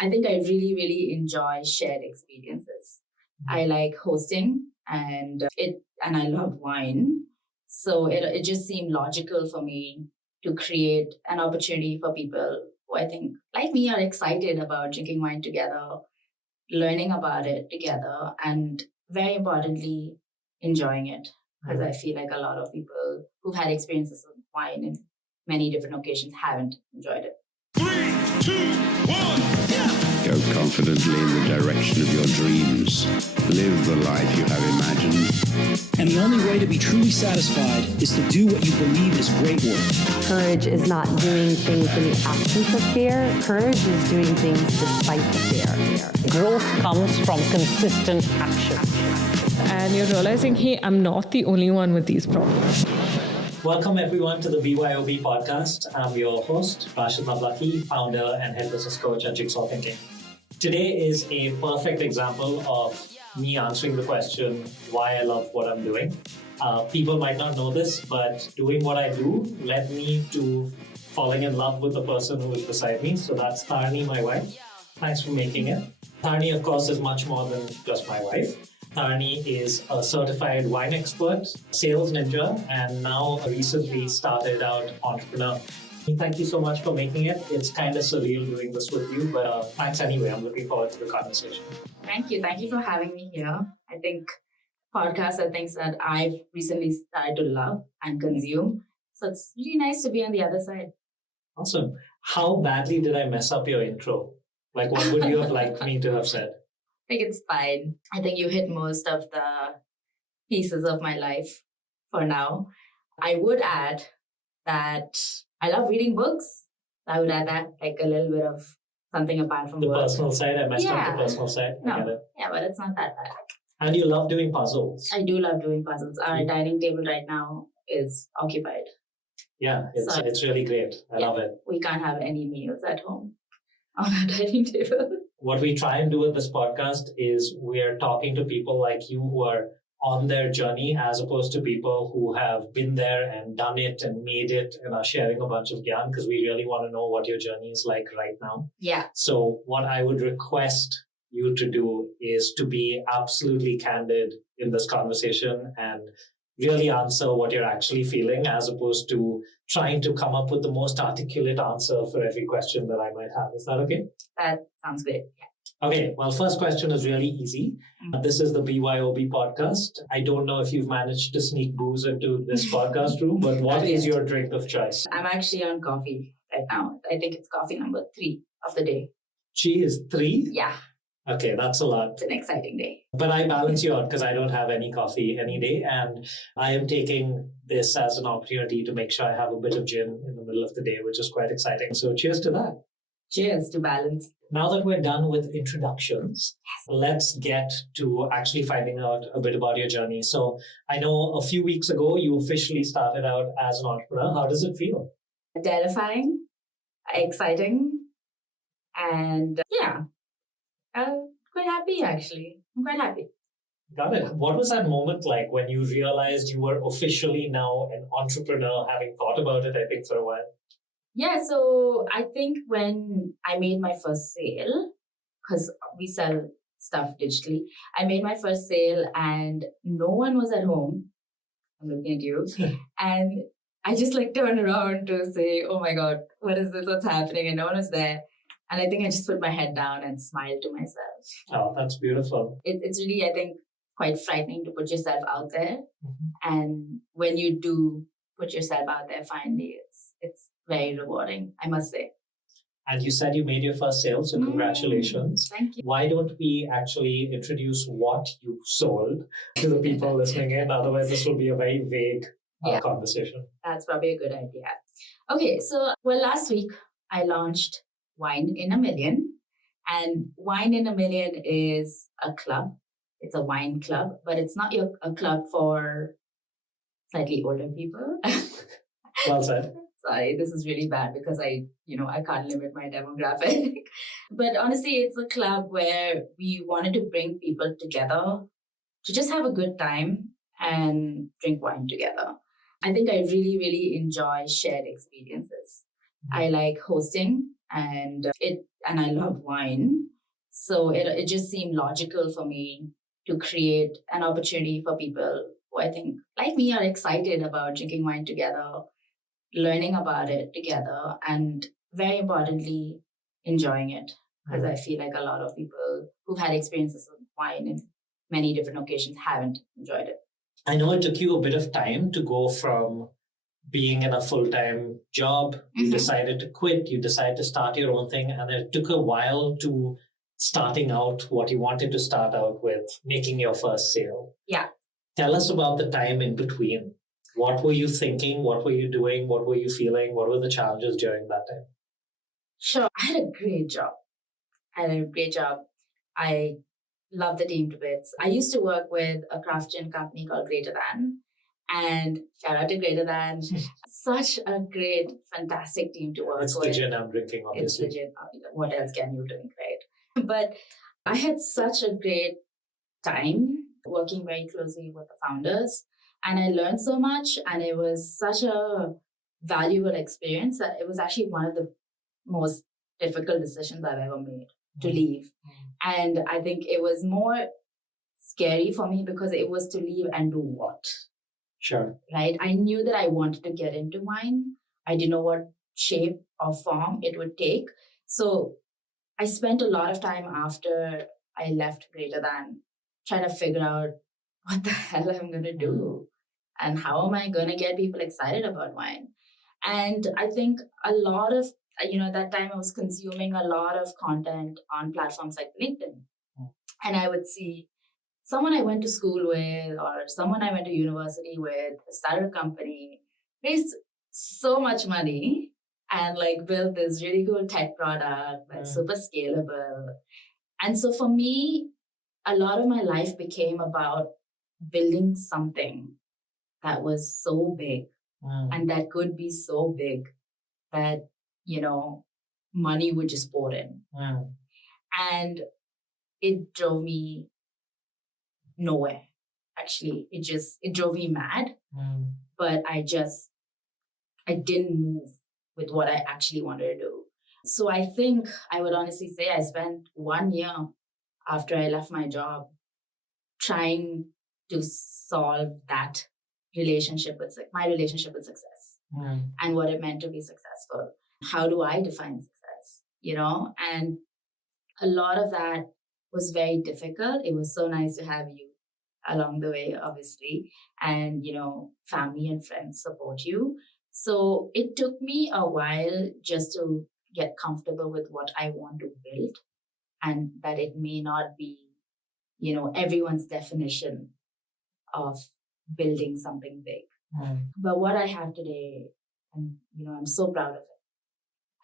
I think I really, really enjoy shared experiences. I like hosting and I love wine. So it just seemed logical for me to create an opportunity for people who I think, like me, are excited about drinking wine together, learning about it together, and very importantly, enjoying it. Because I feel like a lot of people who've had experiences with wine in many different occasions haven't enjoyed it. 3, 2, 1. Go confidently in the direction of your dreams. Live the life you have imagined. And the only way to be truly satisfied is to do what you believe is great work. Courage is not doing things in the absence of fear. Courage is doing things despite the fear. Growth comes from consistent action. And you're realizing, hey, I'm not the only one with these problems. Welcome everyone to the BYOB podcast. I'm your host, Raashid Navlakhi, founder and head business coach at Jigsaw Thinking. Today is a perfect example of me answering the question, why I love what I'm doing. People might not know this, but doing what I do led me to falling in love with the person who is beside me. So that's Tarini, my wife. Thanks for making it. Tarini, of course, is much more than just my wife. Tarini is a certified wine expert, sales ninja, and now recently started out entrepreneur. Thank you so much for making it. It's kind of surreal doing this with you, but thanks anyway. I'm looking forward to the conversation. Thank you. Thank you for having me here. I think podcasts are things that I've recently started to love and consume. So it's really nice to be on the other side. Awesome. How badly did I mess up your intro? Like, what would you have liked me to have said? I think it's fine. I think you hit most of the pieces of my life for now. I would add that I love reading books. I would add that, like a little bit of something apart from the work. Personal side. I messed up the personal side. I get it. Yeah, but it's not that bad. And you love doing puzzles. I do love doing puzzles. Our dining table right now is occupied. Yeah, it's really great. I love it. We can't have any meals at home on our dining table. What we try and do with this podcast is we are talking to people like you who are on their journey, as opposed to people who have been there and done it and made it and are sharing a bunch of gyan, because we really want to know what your journey is like right now. Yeah. So what I would request you to do is to be absolutely candid in this conversation and really answer what you're actually feeling, as opposed to trying to come up with the most articulate answer for every question that I might have. Is that okay? That sounds great. Yeah. Okay, well, first question is really easy. This is the BYOB podcast. I don't know if you've managed to sneak booze into this podcast room, but what is your drink of choice? I'm actually on coffee right now. I think it's coffee number 3 of the day. Cheers, 3? Yeah. Okay, that's a lot. It's an exciting day. But I balance you out because I don't have any coffee any day. And I am taking this as an opportunity to make sure I have a bit of gin in the middle of the day, which is quite exciting. So cheers to that. Cheers to balance. Now that we're done with introductions, let's get to actually finding out a bit about your journey. So I know a few weeks ago, you officially started out as an entrepreneur. How does it feel? Terrifying, exciting, and I'm quite happy, actually. I'm quite happy. Got it. What was that moment like when you realized you were officially now an entrepreneur, having thought about it, I think, for a while? Yeah, so I think when I made my first sale, because we sell stuff digitally, I made my first sale and no one was at home. I'm looking at you. And I just turned around to say, oh my God, what is this? What's happening? And no one was there. And I think I just put my head down and smiled to myself. Oh, that's beautiful. It's really, I think, quite frightening to put yourself out there. Mm-hmm. And when you do put yourself out there, finally, it's very rewarding, I must say. And you said you made your first sale, so congratulations. Thank you. Why don't we actually introduce what you sold to the people listening in? Otherwise, this will be a very vague conversation. That's probably a good idea. Okay, so last week I launched Wine in a Million. And Wine in a Million is a club. It's a wine club, but it's not a club for slightly older people. Well said. Sorry, this is really bad because I can't limit my demographic. But honestly, it's a club where we wanted to bring people together to just have a good time and drink wine together. I think I really, really enjoy shared experiences. I like hosting and I love wine. So it just seemed logical for me to create an opportunity for people who I think, like me, are excited about drinking wine together, learning about it together, and very importantly, enjoying it. Because I feel like a lot of people who've had experiences with wine in many different occasions haven't enjoyed it. I know it took you a bit of time to go from being in a full-time job, you decided to quit, you decided to start your own thing, and it took a while to starting out what you wanted to start out with, making your first sale. Yeah. Tell us about the time in between. What were you thinking? What were you doing? What were you feeling? What were the challenges during that time? Sure. I had a great job. I love the team to bits. I used to work with a craft gin company called Greater Than. And shout out to Greater Than. Such a great, fantastic team to work with. It's the gin I'm drinking, obviously. It's the gin. What else can you drink, right? But I had such a great time working very closely with the founders. And I learned so much. And it was such a valuable experience that it was actually one of the most difficult decisions I've ever made to leave. And I think it was more scary for me because it was to leave and do what? Sure. Right? I knew that I wanted to get into wine. I didn't know what shape or form it would take. So I spent a lot of time after I left Greater Than trying to figure out what the hell I'm going to do and how am I going to get people excited about wine. And I think a lot of, that time I was consuming a lot of content on platforms like LinkedIn. And I would see someone I went to school with or someone I went to university with, started a company, raised so much money and built this really cool tech product that's super scalable. And so for me, a lot of my life became about building something that was so big and that could be so big that, money would just pour in. And it drove me nowhere. Actually, it drove me mad, but I didn't move with what I actually wanted to do. So I think I would honestly say I spent 1 year after I left my job trying to solve that relationship with my relationship with success and what it meant to be successful. How do I define success? And a lot of that was very difficult. It was so nice to have you along the way, obviously, and, family and friends support you. So it took me a while just to get comfortable with what I want to build and that it may not be, everyone's definition of building something big. But what I have today, and, I'm so proud of it.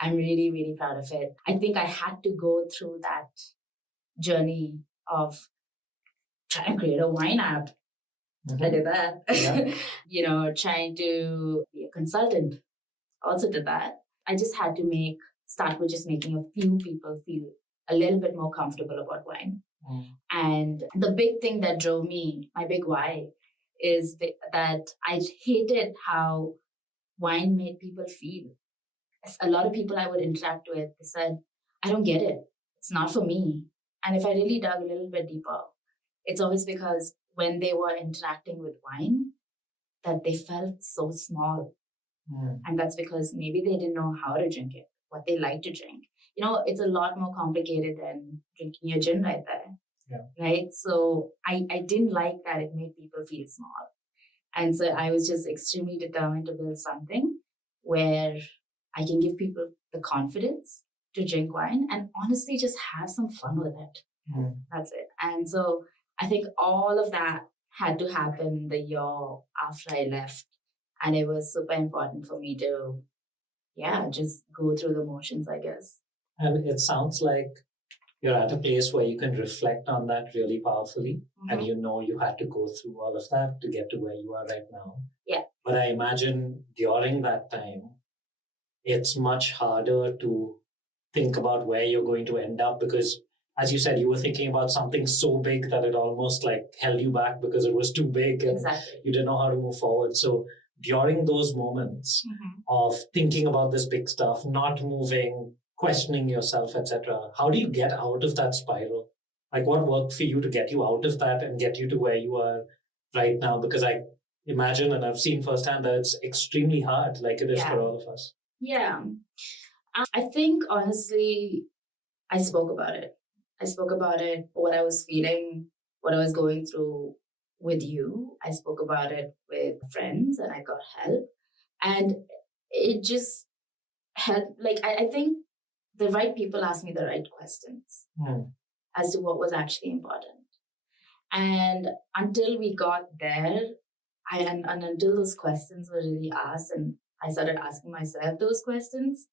I'm really, really proud of it. I think I had to go through that journey of trying to create a wine app. I did that. Yeah. Trying to be a consultant. Also did that. I just had to start with just making a few people feel a little bit more comfortable about wine. And the big thing that drove me, my big why, is that I hated how wine made people feel. A lot of people I would interact with, they said, I don't get it. It's not for me. And if I really dug a little bit deeper, it's always because when they were interacting with wine, that they felt so small. And that's because maybe they didn't know how to drink it, what they like to drink. It's a lot more complicated than drinking your gin right there. Yeah. Right? So I didn't like that it made people feel small. And so I was just extremely determined to build something where I can give people the confidence to drink wine and honestly just have some fun with it. That's it. And so I think all of that had to happen the year after I left. And it was super important for me to, just go through the motions, I guess. And it sounds like you're at a place where you can reflect on that really powerfully. And you had to go through all of that to get to where you are right now. Yeah. But I imagine during that time, it's much harder to think about where you're going to end up because, as you said, you were thinking about something so big that it almost held you back because it was too big and you didn't know how to move forward. So during those moments of thinking about this big stuff, not moving, questioning yourself, etc. How do you get out of that spiral? Like, what worked for you to get you out of that and get you to where you are right now? Because I imagine, and I've seen firsthand, that it's extremely hard, like it is for all of us. Yeah. I think, honestly, I spoke about it. I spoke about it, what I was feeling, what I was going through with you. I spoke about it with friends and I got help. And it just helped. Like, I think the right people asked me the right questions as to what was actually important. And until we got there, and until those questions were really asked and I started asking myself those questions,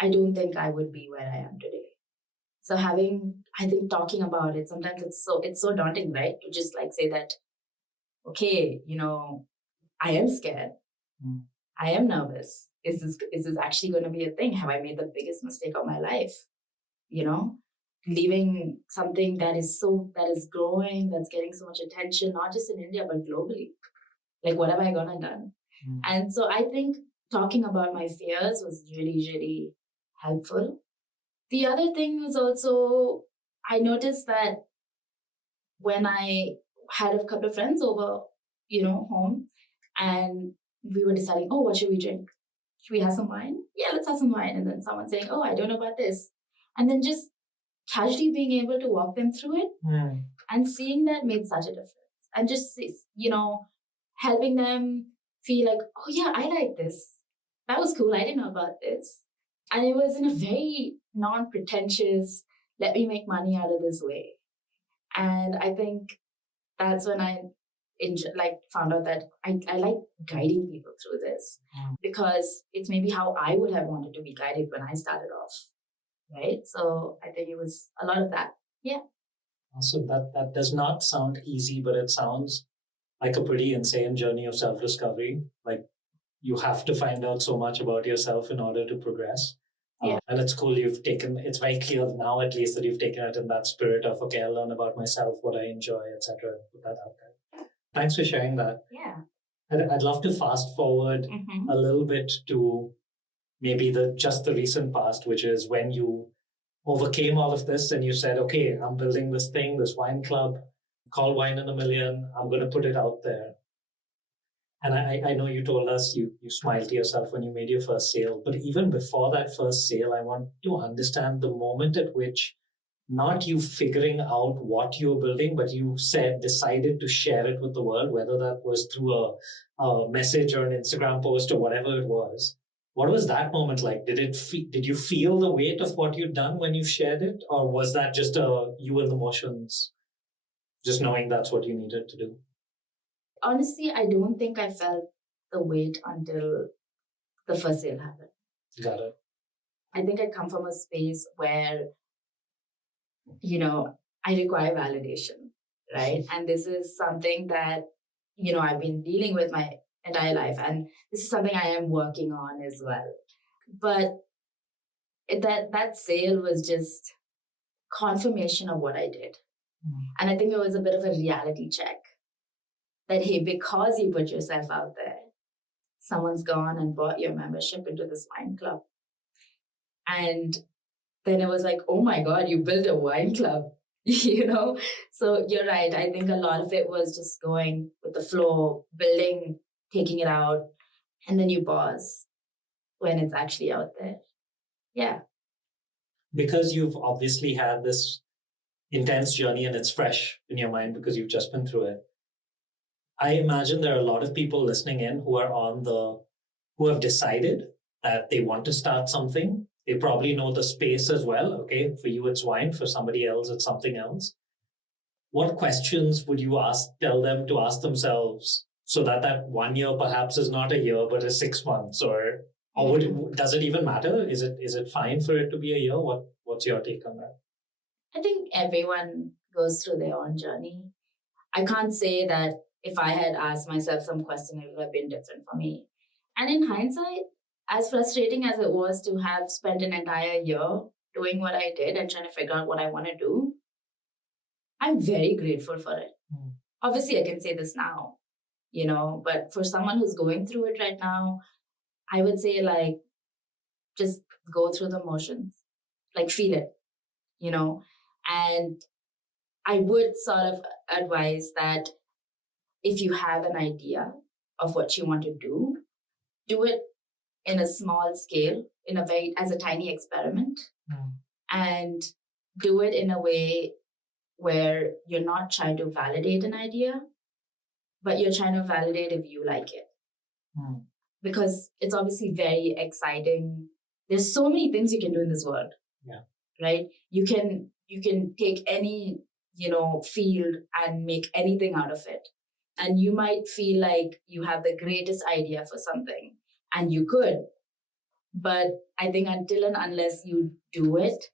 I don't think I would be where I am today. So I think talking about it, sometimes it's so daunting, right? To just like say that, okay, I am scared. I am nervous. Is this actually going to be a thing? Have I made the biggest mistake of my life? Leaving something that is growing, that's getting so much attention, not just in India, but globally. Like, what have I gone and done? And so I think talking about my fears was really, really helpful. The other thing was also, I noticed that when I had a couple of friends over, home, and we were deciding, oh, what should we drink? Should we have some wine? Yeah, let's have some wine. And then someone saying, oh, I don't know about this. And then just casually being able to walk them through it and seeing that made such a difference. And just, helping them feel like, oh yeah, I like this. That was cool. I didn't know about this. And it was in a very non-pretentious, let me make money out of this way. And I think that's when I found out that I like guiding people through this because it's maybe how I would have wanted to be guided when I started off, right? So I think it was a lot of that. Yeah. Awesome. That does not sound easy, but it sounds like a pretty insane journey of self-discovery. Like, you have to find out so much about yourself in order to progress. Yeah. And it's cool it's very clear now, at least, that you've taken it in that spirit of, okay, I'll learn about myself, what I enjoy, etc. Put that out there. Thanks for sharing that. Yeah. I'd love to fast forward a little bit to maybe just the recent past, which is when you overcame all of this and you said, okay, I'm building this thing, this wine club, called Wine in a Million. I'm going to put it out there. And I know you told us you smiled to yourself when you made your first sale. But even before that first sale, I want to understand the moment at which not you figuring out what you're building, but you decided to share it with the world, whether that was through a message or an Instagram post or whatever it was. What was that moment like? Did you feel the weight of what you'd done when you shared it? Or was that just you in the motions, just knowing that's what you needed to do? Honestly, I don't think I felt the weight until the first sale happened. Got it. I think I come from a space where, I require validation, right? And this is something that, I've been dealing with my entire life. And this is something I am working on as well. But that sale was just confirmation of what I did. And I think it was a bit of a reality check. That, hey, because you put yourself out there, someone's gone and bought your membership into this wine club. And then it was like, oh my God, you built a wine club, So you're right. I think a lot of it was just going with the flow, building, taking it out, and then you pause when it's actually out there. Yeah. Because you've obviously had this intense journey and it's fresh in your mind because you've just been through it. I imagine there are a lot of people listening in who have decided that they want to start something. They probably know the space as well. Okay, for you it's wine, for somebody else it's something else. What questions would you tell them to ask themselves so that 1 year perhaps is not a year but is 6 months, or does it even matter? Is it fine for it to be a year? What's your take on that? I think everyone goes through their own journey. I can't say that if I had asked myself some question, it would have been different for me. And in hindsight, as frustrating as it was to have spent an entire year doing what I did and trying to figure out what I want to do, I'm very grateful for it. Obviously, I can say this now, but for someone who's going through it right now, I would say, just go through the motions. like feel it, and I would sort of advise that if you have an idea of what you want to do it in a small scale, as a tiny experiment, and do it in a way where you're not trying to validate an idea, but you're trying to validate if you like it. Because it's obviously very exciting. There's so many things you can do in this world. Yeah. Right? You can take any, field and make anything out of it. And you might feel like you have the greatest idea for something, and you could. But I think until and unless you do it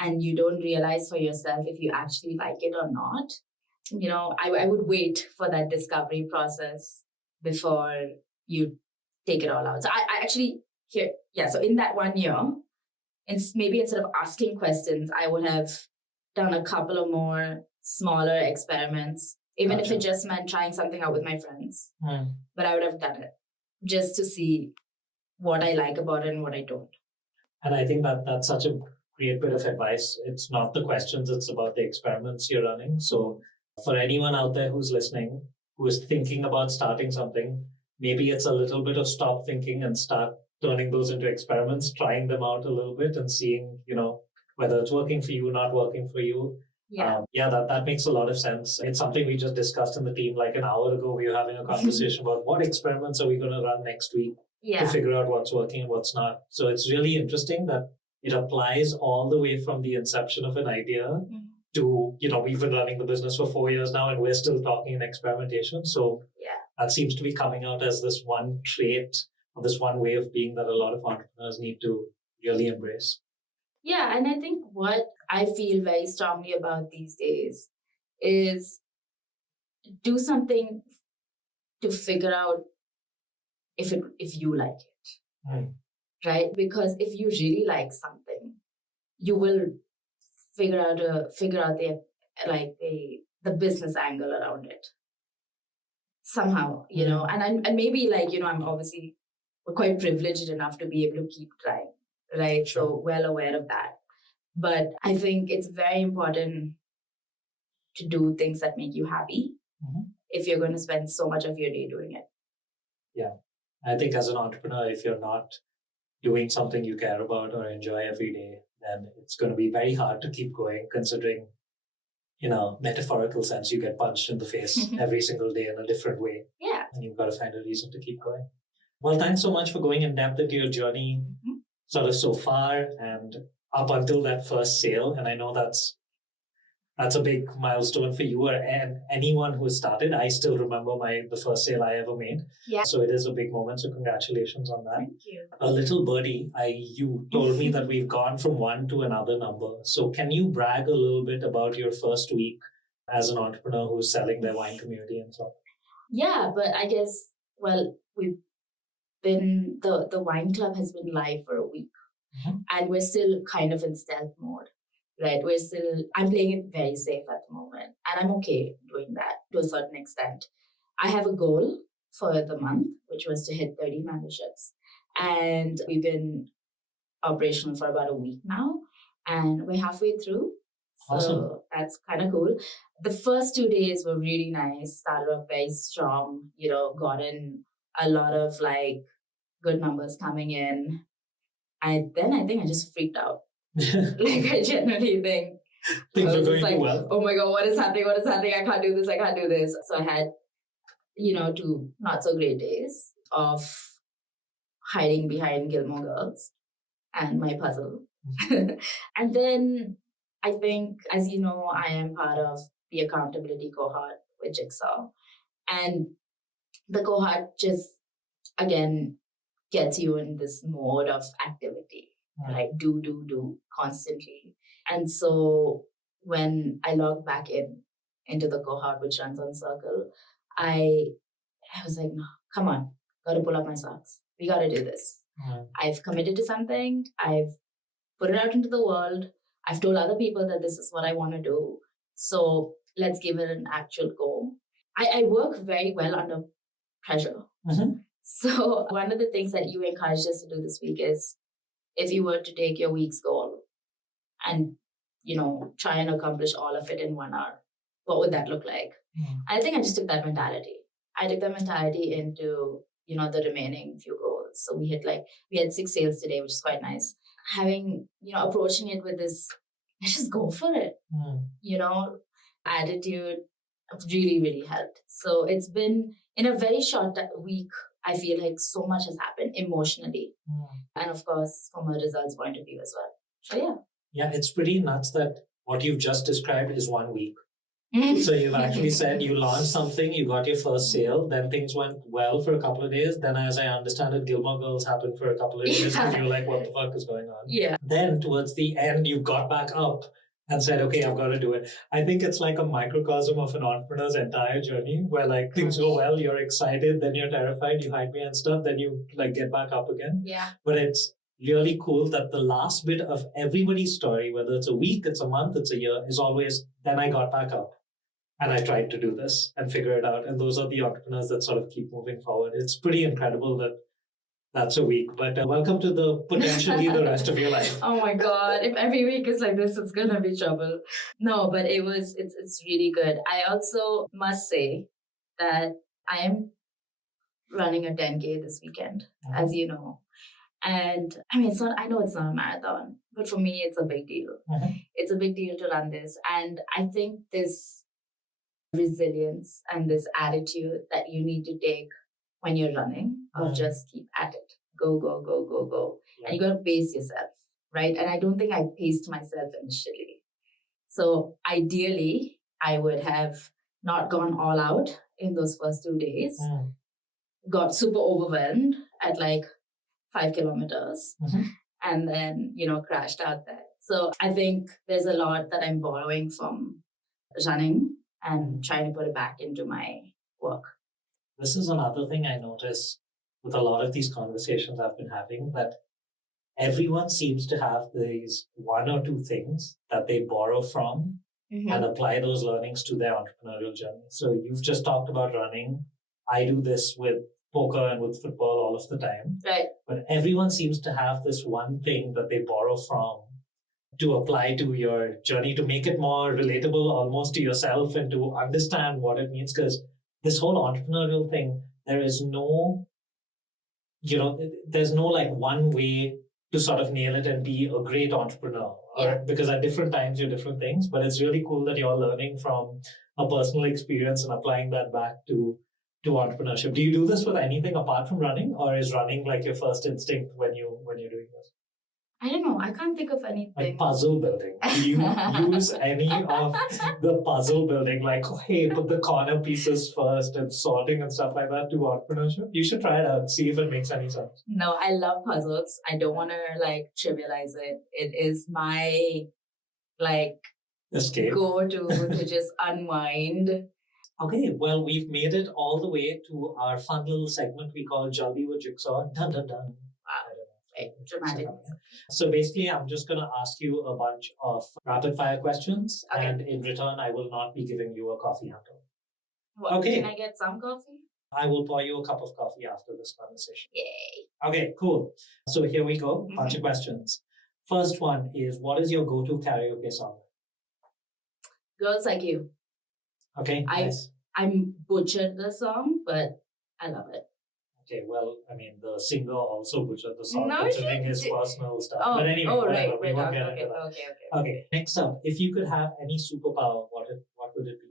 and you don't realize for yourself if you actually like it or not, I would wait for that discovery process before you take it all out. So I actually so in that 1 year, maybe instead of asking questions, I would have done a couple of more smaller experiments, even if it just meant trying something out with my friends. But I would have done it just to see what I like about it and what I don't. And I think that's such a great bit of advice. It's not the questions, it's about the experiments you're running. So for anyone out there who's listening, who is thinking about starting something, maybe it's a little bit of stop thinking and start turning those into experiments, trying them out a little bit and seeing, whether it's working for you, not working for you. That makes a lot of sense. It's something we just discussed in the team like an hour ago. We were having a conversation about what experiments are we going to run next week to figure out what's working and what's not. So it's really interesting that it applies all the way from the inception of an idea to, we've been running the business for 4 years now and we're still talking in experimentation. So that seems to be coming out as this one trait or this one way of being that a lot of entrepreneurs need to really embrace. Yeah, and I think what I feel very strongly about these days is do something to figure out if you like it, right? Because if you really like something, you will figure out the business angle around it somehow, and maybe I'm obviously we're quite privileged enough to be able to keep trying, right? Sure. So well aware of that. But I think it's very important to do things that make you happy if you're going to spend so much of your day doing it. Yeah. I think as an entrepreneur, if you're not doing something you care about or enjoy every day, then it's going to be very hard to keep going, considering, metaphorical sense, you get punched in the face every single day in a different way. Yeah. And you've got to find a reason to keep going. Well, thanks so much for going in depth into your journey sort of so far and up until that first sale. And I know that's a big milestone for you and anyone who has started. I still remember the first sale I ever made. Yeah. So it is a big moment. So congratulations on that. Thank you. A little birdie, you told me that we've gone from one to another number. So can you brag a little bit about your first week as an entrepreneur who's selling their wine community and so on? Yeah, but I guess, we've been, the wine club has been live for a week and we're still kind of in stealth mode. Right, I'm playing it very safe at the moment, and I'm okay doing that to a certain extent. I have a goal for the month, which was to hit 30 memberships, and we've been operational for about a week now, and we're halfway through. Awesome. So that's kind of cool. The first 2 days were really nice, started off very strong, gotten a lot of good numbers coming in, and then I think I just freaked out. I genuinely think things are going well. Oh my God, what is happening? I can't do this. So I had, 2 not so great days of hiding behind Gilmore Girls and my puzzle. And then I think, as you know, I am part of the accountability cohort with Jigsaw. And the cohort just, again, gets you in this mode of activity. Do constantly. And so when I logged back into the cohort, which runs on Circle, I was like, no, come on, got to pull up my socks. We got to do this. I've committed to something. I've put it out into the world. I've told other people that this is what I want to do. So let's give it an actual go. I work very well under pressure. So one of the things that you encouraged us to do this week is, if you were to take your week's goal and, try and accomplish all of it in 1 hour. What would that look like? I think I just took that mentality. I took that mentality into, the remaining few goals. So we had 6 sales today, which is quite nice. Having, approaching it with this, let's just go for it, attitude really, really helped. So it's been in a very short week, I feel like so much has happened emotionally. And of course, from a results point of view as well. So yeah. Yeah, it's pretty nuts that what you've just described is 1 week. So you've actually said you launched something, you got your first sale, then things went well for a couple of days. Then, as I understand it, Gilmore Girls happened for a couple of days because you were like, what the fuck is going on? Yeah. Then towards the end, you got back up and said, okay, I've got to do it. I think it's like a microcosm of an entrepreneur's entire journey where like things go well, you're excited, then you're terrified, you hide behind stuff, then you like get back up again. Yeah. But it's really cool that the last bit of everybody's story, whether it's a week, it's a month, it's a year, is always, then I got back up. And I tried to do this and figure it out. And those are the entrepreneurs that sort of keep moving forward. It's pretty incredible that that's a week. But welcome to the potentially the rest of your life. Oh my God. If every week is like this, it's going to be trouble. No, but it's really good. I also must say that I am running a 10K this weekend, as you know. And I mean, I know it's not a marathon, but for me, it's a big deal. It's a big deal to run this. And I think this resilience and this attitude that you need to take when you're running, or just keep at it, go, go, go, go, go. Yeah. And you got to pace yourself, right? And I don't think I paced myself initially. So ideally, I would have not gone all out in those first 2 days, got super overwhelmed at like 5 kilometers, and then, crashed out there. So I think there's a lot that I'm borrowing from running and trying to put it back into my work. This is another thing I notice with a lot of these conversations I've been having, that everyone seems to have these 1 or 2 things that they borrow from and apply those learnings to their entrepreneurial journey. So you've just talked about running. I do this with poker and with football all of the time. Right. But everyone seems to have this one thing that they borrow from to apply to your journey, to make it more relatable almost to yourself and to understand what it means. Because this whole entrepreneurial thing, there is no, there's no like one way to sort of nail it and be a great entrepreneur. Because at different times you're different things, but it's really cool that you're learning from a personal experience and applying that back to entrepreneurship. Do you do this with anything apart from running, or is running like your first instinct when you're doing this? I don't know. I can't think of anything. Like puzzle building. Do you use any of the puzzle building? Like, hey, put the corner pieces first and sorting and stuff like that to entrepreneurship? You should try it out. See if it makes any sense. No, I love puzzles. I don't want to trivialize it. It is my escape. Go-to to just unwind. Okay, well, we've made it all the way to our fun little segment we call Jaldi with Jigsaw. Dun, dun, dun. Wow. Right. Dramatic. So basically, I'm just going to ask you a bunch of rapid fire questions, and in return, I will not be giving you a coffee handle. Well, okay. Can I get some coffee? I will pour you a cup of coffee after this conversation. Yay. Okay, cool. So here we go. Bunch of questions. First one is, what is your go-to karaoke song? Girls Like You. Okay, nice. I butchered the song, but I love it. Okay, well, I mean, the singer also butchered the song, no, considering his personal stuff. Oh, but anyway, right. We won't get into that. Okay, next up, if you could have any superpower, what would it be?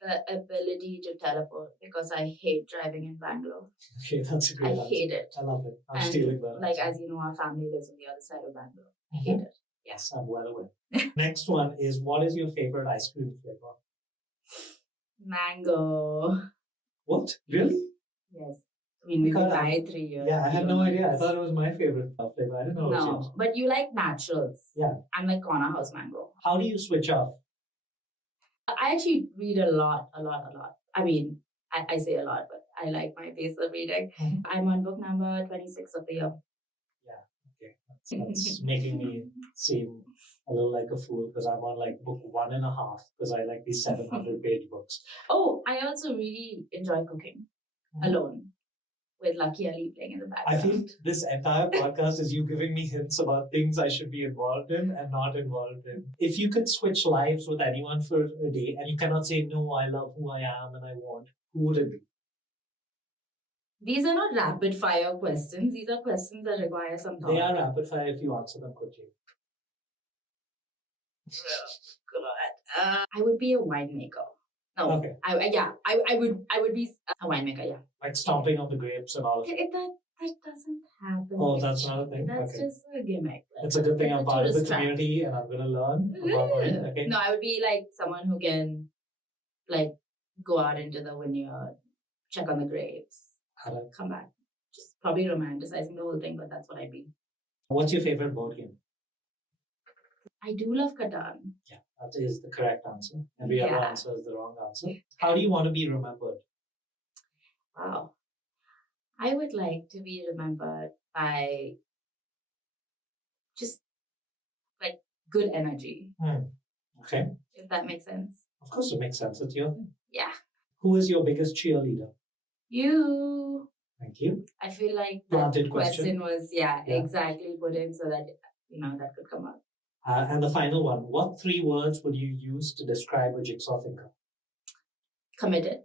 The ability to teleport, because I hate driving in Bangalore. Okay, that's a great answer. I hate it. I love it. I'm stealing that. Like, as you know, our family lives on the other side of Bangalore. I hate it. Yes, I'm well aware. Next one is, what is your favorite ice cream flavor? Mango. What? Really? Yes. I mean, we've been married 3 years. Yeah, I had no idea. I thought it was my favorite flavor. I didn't know. No, but you like naturals. Yeah. I'm like corner house mango. How do you switch off? I actually read a lot. I mean, I say a lot, but I like my pace of reading. I'm on book number 26 of the year. Yeah, okay. That's making me seem a little like a fool, because I'm on like book 1.5, because I like these 700-page books. Oh, I also really enjoy cooking alone with Lucky Ali playing in the I background. feel this entire podcast is you giving me hints about things I should be involved in and not involved in. If you could switch lives with anyone for a day and you cannot say, no, I love who I am and I want, who would it be? These are not rapid fire questions. These are questions that require some thought. They are rapid fire if you answer them quickly. I would be a winemaker. No, Okay. I would be a winemaker. Yeah, Like stomping on the grapes and all of it. that doesn't happen. Oh, that's not a thing? That's Okay. just a gimmick. It's a good thing It's I'm a part of the tourist trap. community and I'm going to learn about wine. Okay. No, I would be like someone who can, like, go out into the vineyard, check on the grapes, I like- come back. Just probably romanticizing the whole thing, but that's what I'd be. What's your favorite board game? I do love Catan. Yeah, that is the correct answer. Every other Yeah. answer is the wrong answer. How do you want to be remembered? Wow. I would like to be remembered by just like good energy, Okay. if that makes sense. Of course, it makes sense. It's your thing. Yeah. Who is your biggest cheerleader? You. Thank you. I feel like Planted that question. question was, Yeah. exactly put in so that, that could come out. And the final one. What 3 words would you use to describe a jigsaw thinker? Committed.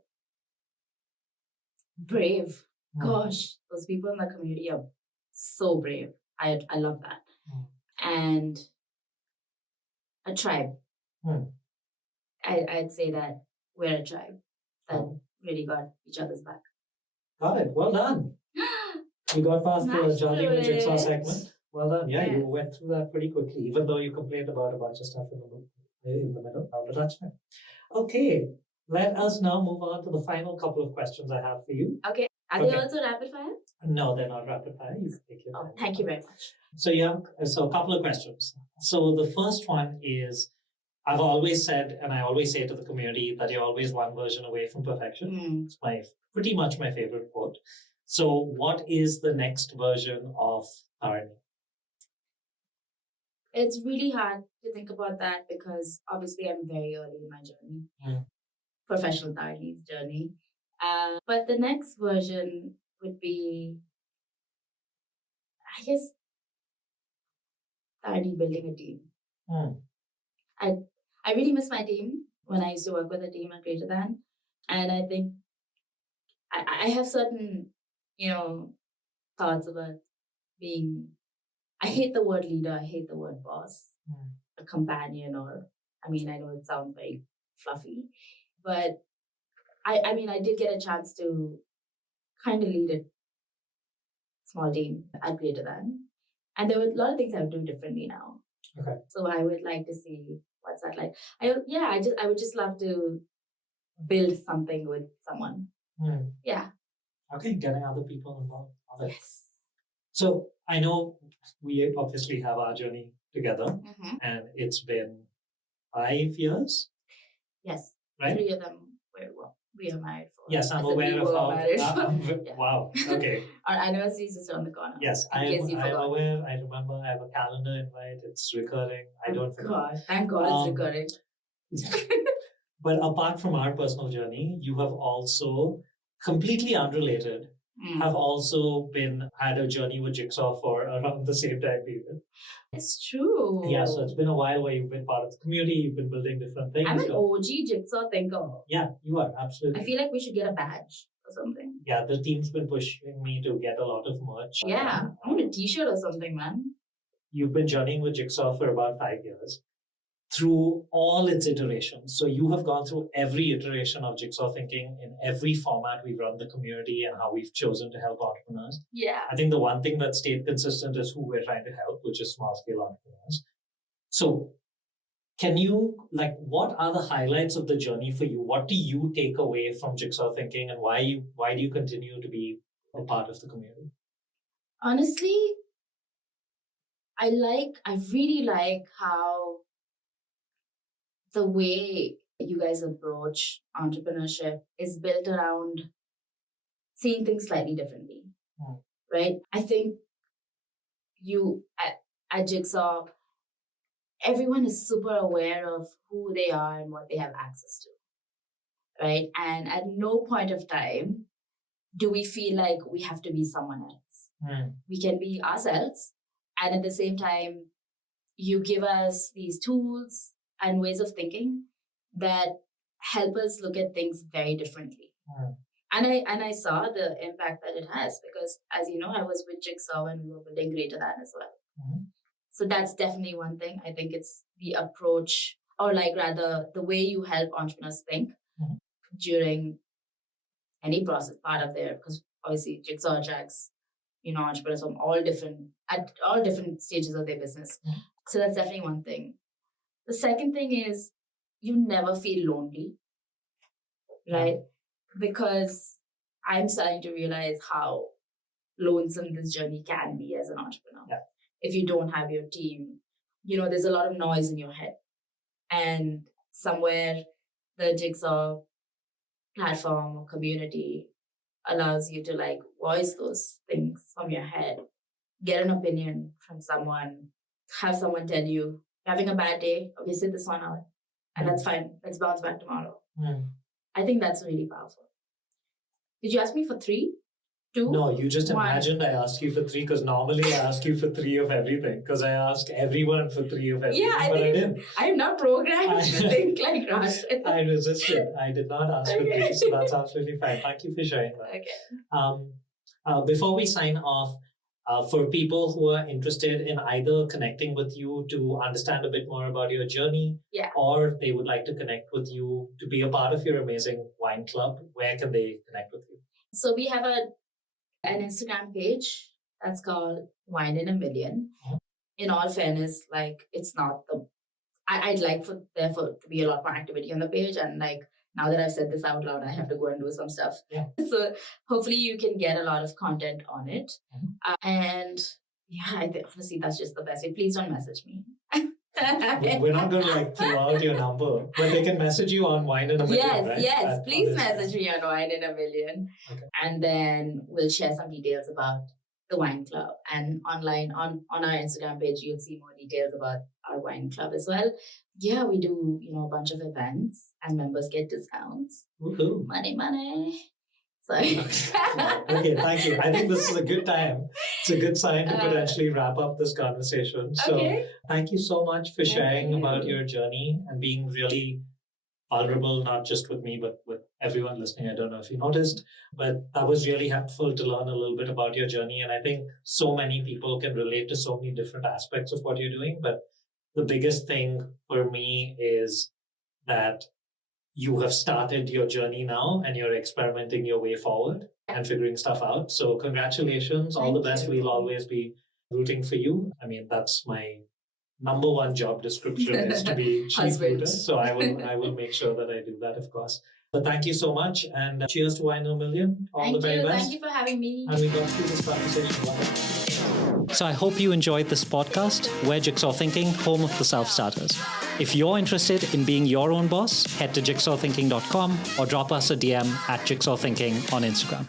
Brave. Hmm. Gosh, those people in the community are so brave. I love that. And a tribe. Hmm. I'd say that we're a tribe that Oh. really got each other's back. Got it. Well done. You got past the Smashed jolly with through jigsaw it. segment. Well done. Yeah, you Yes. went through that pretty quickly, even though you complained about a bunch of stuff in the middle. But that's fine. Okay, let us now move on to the final couple of questions I have for you. Okay. Are Okay. they also rapid fire? No, they're not rapid fire. You can take your Oh, time. thank you very much. So a couple of questions. So the first one is, I've always said, and I always say to the community, that you're always one version away from perfection. It's pretty much my favorite quote. So what is the next version of Tarini? It's really hard to think about that because obviously I'm very early in my journey, professional Tarini's journey. But the next version would be, I guess, Tarini building a team. I really miss my team when I used to work with a team at Greater Than. And I think I have certain, thoughts about being, I hate the word leader, I hate the word boss, a companion, I know it sounds very fluffy, but I did get a chance to kind of lead a small team at Greater Than. And there were a lot of things I would do differently now. Okay. So I would like to see what's that like. I would just love to build something with someone. Yeah. Okay, getting other people involved. Love it. Yes. So I know we obviously have our journey together, and it's been 5 years, Yes. right? 3 of them we are married for. Yes, I'm I said aware we of were how. married. Yeah. Wow. Okay. Our anniversary is just around the corner. Yes, in case you I'm forgot. aware. I remember. I have a calendar invite. It's recurring. I don't forget. God, thank God it's recurring. But apart from our personal journey, you have also completely unrelated. Have also had a journey with Jigsaw for around the same time period. It's true. Yeah, so it's been a while where you've been part of the community. You've been building different things. I'm an OG Jigsaw thinker. Yeah, you are absolutely. I feel like we should get a badge or something. Yeah, the team's been pushing me to get a lot of merch. Yeah, I want a T-shirt or something, man. You've been journeying with Jigsaw for about 5 years through all its iterations. So you have gone through every iteration of Jigsaw thinking in every format we've run the community and how we've chosen to help entrepreneurs. Yeah. I think the one thing that stayed consistent is who we're trying to help, which is small scale entrepreneurs. So can you, what are the highlights of the journey for you? What do you take away from Jigsaw thinking, and why do you continue to be a part of the community? Honestly, I really like how the way you guys approach entrepreneurship is built around seeing things slightly differently, right? I think at Jigsaw, everyone is super aware of who they are and what they have access to, right? And at no point of time do we feel like we have to be someone else? We can be ourselves. And at the same time, you give us these tools and ways of thinking that help us look at things very differently. And I saw the impact that it has, because as you know, I was with Jigsaw when we were building Greater Than as well. So that's definitely one thing. I think it's the approach, or like rather the way you help entrepreneurs think during any process, part of their, because obviously Jigsaw attracts, entrepreneurs from at all different stages of their business. So that's definitely one thing. The second thing is you never feel lonely, right? Because I'm starting to realize how lonesome this journey can be as an entrepreneur. If you don't have your team, there's a lot of noise in your head. And somewhere the Jigsaw platform or community allows you to like voice those things from your head, get an opinion from someone, have someone tell you, having a bad day, okay, sit this one out, and that's fine. Let's bounce back tomorrow. I think that's really powerful. Did you ask me for 3? 2? No, you just 1. imagined I asked you for 3, because normally I ask you for 3 of everything, because I ask everyone for 3 of everything. Yeah, but I didn't. I'm not programmed to think like Raashid. I resisted. I did not ask for 3, so that's absolutely fine. Thank you for sharing that. Okay. Before we sign off, for people who are interested in either connecting with you to understand a bit more about your journey, or they would like to connect with you to be a part of your amazing wine club, where can they connect with you? So we have an Instagram page that's called Wine in a Million. In all fairness, like it's not I'd like for there to be a lot more activity on the page, and like now that I've said this out loud, I have to go and do some stuff. So hopefully you can get a lot of content on it. And I think honestly that's just the best way. Please don't message me. We're not going to like throw out your number, but they can message you on Wine in a Million, right? Yes. Please message me on Wine in a Million. Okay. And then we'll share some details about the wine club, and online on our Instagram page, you'll see more details about our wine club as well. Yeah, we do, a bunch of events and members get discounts. Woohoo. Money. Sorry. Okay, thank you. I think this is a good time. It's a good sign to potentially wrap up this conversation. So thank you so much for sharing about your journey and being really vulnerable, not just with me, but with everyone listening. I don't know if you noticed, but that was really helpful to learn a little bit about your journey. And I think so many people can relate to so many different aspects of what you're doing. But the biggest thing for me is that you have started your journey now and you're experimenting your way forward and figuring stuff out. So congratulations. All the best. We'll always be rooting for you. I mean, that's my number one job description is to be chief rooter. So I will make sure that I do that, of course. But thank you so much, and cheers to Wine in a Million. All the very best. Thank you for having me. And we got through this conversation. So I hope you enjoyed this podcast, We're Jigsaw Thinking, home of the self-starters. If you're interested in being your own boss, head to jigsawthinking.com or drop us a DM at Jigsaw Thinking on Instagram.